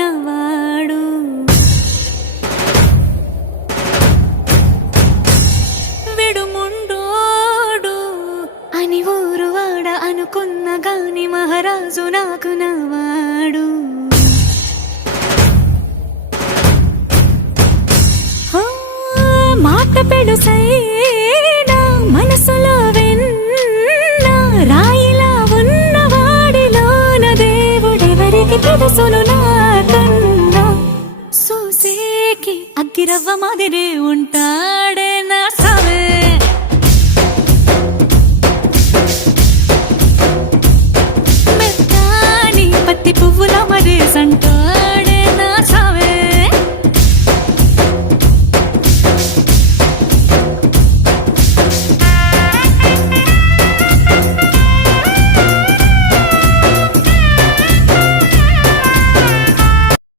నవాడు విడుముండోడు అని ఊరు వాడ అనుకున్న గాని మహారాజు నాకు నవాడు మాట పెడుసైనా మనసులో వెన్న రాయిలా ఉన్నవాడిలోన దేవుడెవరికి తెలుసును నాకన్నా సూసేకి అగ్గిరవ్వ మాదిరే ఉంటాడు.